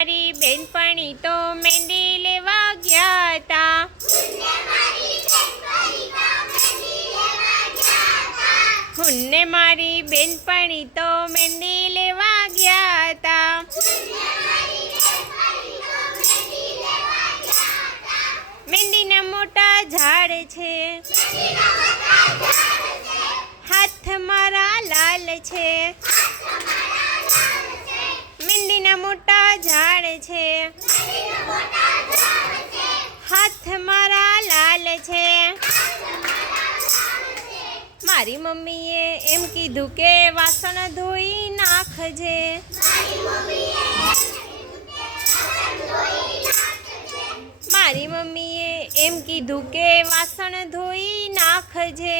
મારી બેનપણી તો મહેંદી લેવા ગયા તા. હુન્ને મારી બેનપણી તો મહેંદી લેવા ગયા તા. મહેંદીના મોટા ઝાડ છે, હાથ મારા લાલ છે. મહેંદીના મોટા ઝાડ છે, હાથ મારા લાલ છે. મારી મમ્મીએ એમ કીધું કે વાસણ ધોઈ નાખજે. મારી મમ્મીએ એમ કીધું કે વાસણ ધોઈ નાખજે.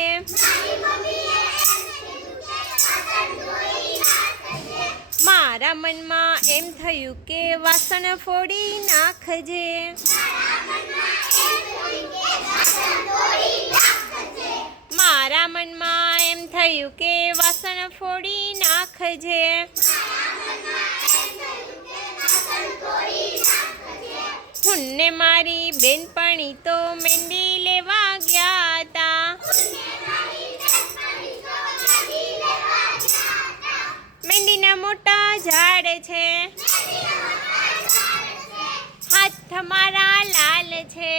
મારા મનમાં એમ થયું કે વાસણ ફોડી નાખજે. મારા મનમાં એમ થયું કે વાસણ ફોડી નાખજે. હુન્ને મારી બેનપણી તો મહેંદી લેવા ગયા તા. મહેંદીના મોટા ઝાડ છે, હાથ મારા લાલ છે.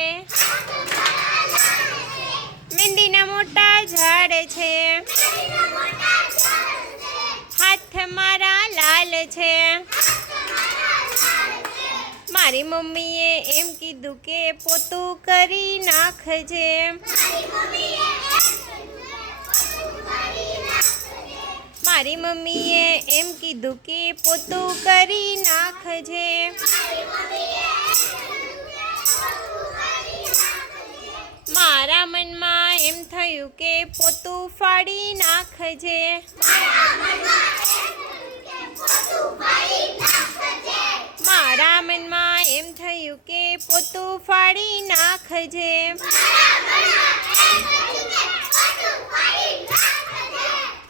મહેંદીના મોટા ઝાડ છે, હાથ મારા લાલ છે. મારી મમ્મીએ એમ કીધું કે પોતું કરી નાખજે. મારી મમ્મીએ એમ કીધું કે પોતું કરી નાખજે. મારા મનમાં એમ થયું કે પોતું ફાડી નાખજે. મારા મનમાં એમ થયું કે પોતું ફાડી નાખજે.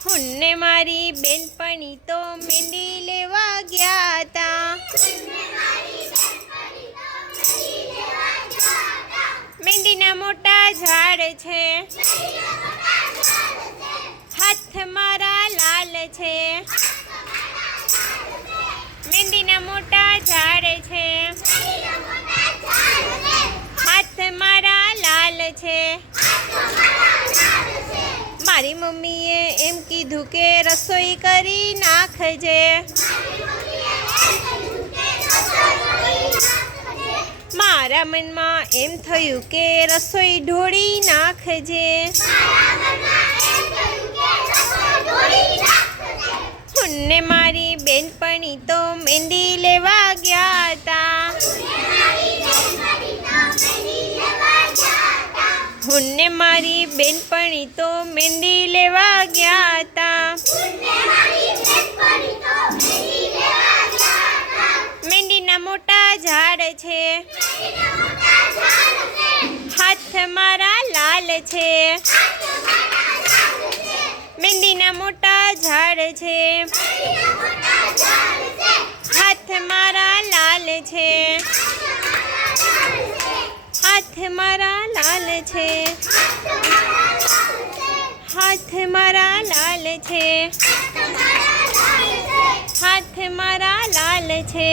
હુન્ને મારી બેનપણી તો મહેંદી લેવા ગયા તા. મહેંદીના મોટા ઝાડ છે, હાથ મારા લાલ છે. મહેંદીના મોટા ઝાડ છે, હાથ મારા લાલ છે. મારી મમ્મીએ એમ કીધું કે રસોઈ કરી નાખજે. મારા મનમાં એમ થયું કે રસોઈ ઢોળી નાખજે. હુન્ને મારી બેનપણી તો મહેંદી લેવા ગયા તા. હુન્ને મારી બેનપણી તો મહેંદી લેવા ગયા તા. મહેંદીના મોટા ઝાડ છે, હાથ મારા લાલ છે. મહેંદીના મોટા ઝાડ છે, હાથ મારા લાલ છે. હાથ મારા લાલ છે, હાથ મારા લાલ છે. હાથ મારા લાલ છે.